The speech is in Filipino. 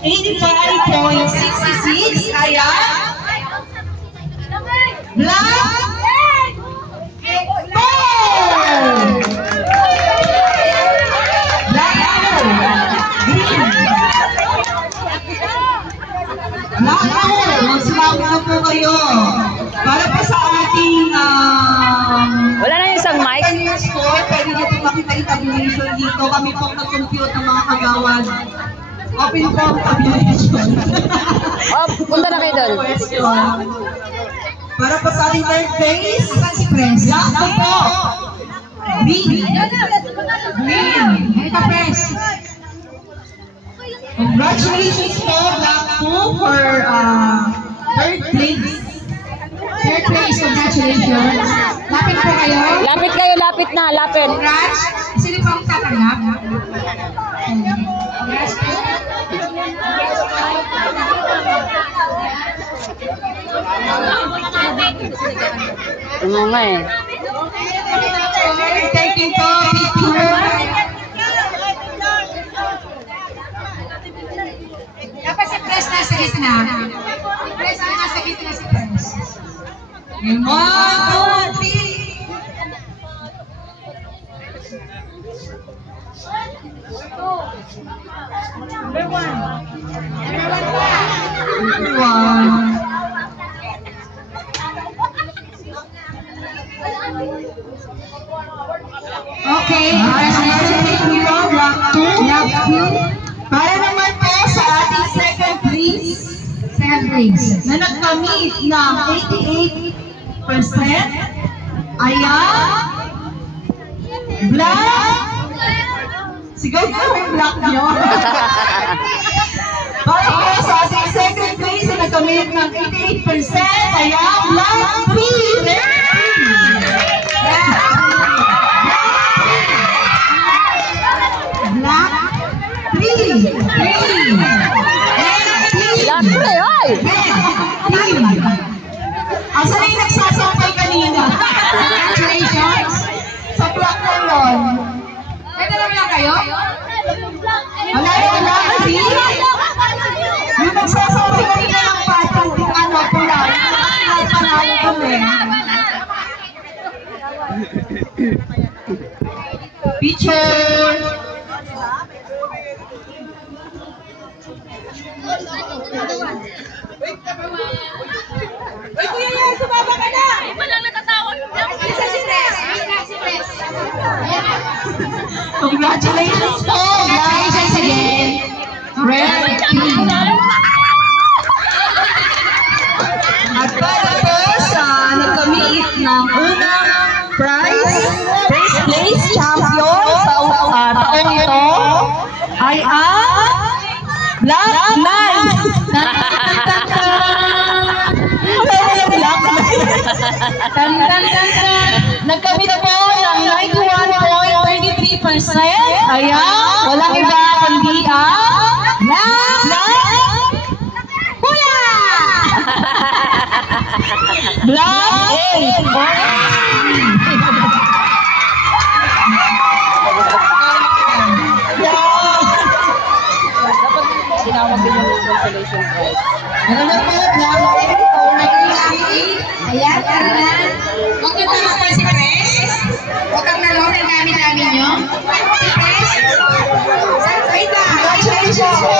85.66. Ayan. Black 4. Black 4. Green. Black 4. Magsimama na po kayo. Para po sa ating wala na yung isang mic. Pwede nyo po makita yung tabulation dito. Kami po mag-compute ng mga kagawad. Open po ang tabulation. Punta na kayo doon. Para po sa ating third place, si Pres. Black po. Green. Green. Ito, Pres. Congratulations po, Black 2 for third place. Third place, congratulations. Lapit po kayo. Lapit kayo, lapit na, lapit. Congrats. Sino pa ang tatanggap? Congrats po. Oo nga eh. Taking po, picture. Dapat si Pres nasa gitna. Si Pres na nasa gitna si Pres. 1, 2, 3. Number 1. Number 1. Okay, para naman po sa ating second place na nag-commit ng 88%. Ayan. Black. Sigaw na yung black nyo. Para po sa ating second place na nag-commit ng 88%. Ayan. Black 3. Black 3. Black 3, oy! Asa na yung nagsasampay kanina? Congratulations! Sa black na yun. Pwede naman lang kayo? Wala yung black 3? Yung nagsasampay kanina ng patong pula. Panalo kami. Picture! Uy, kuya yan, sumama ka na! Walang natatawag. Isa si Pres! Congratulations po! Congratulations again! Red team! At para po sa nagkamit ng unang prize, first place champion sa taong ito ay ang Black Knight! Nagkamit po ng 91.33%. Ayan, walang iba kundi ang Black Kuya! Black 8. Tinawag din yung consolation prize. Meron na po, Black 8. Ayan, tara na. Huwag niyo tamakpan si Pres. Huwag kang nalong ng dami-dami niyo. Si Pres. Wait lang. Congratulations po.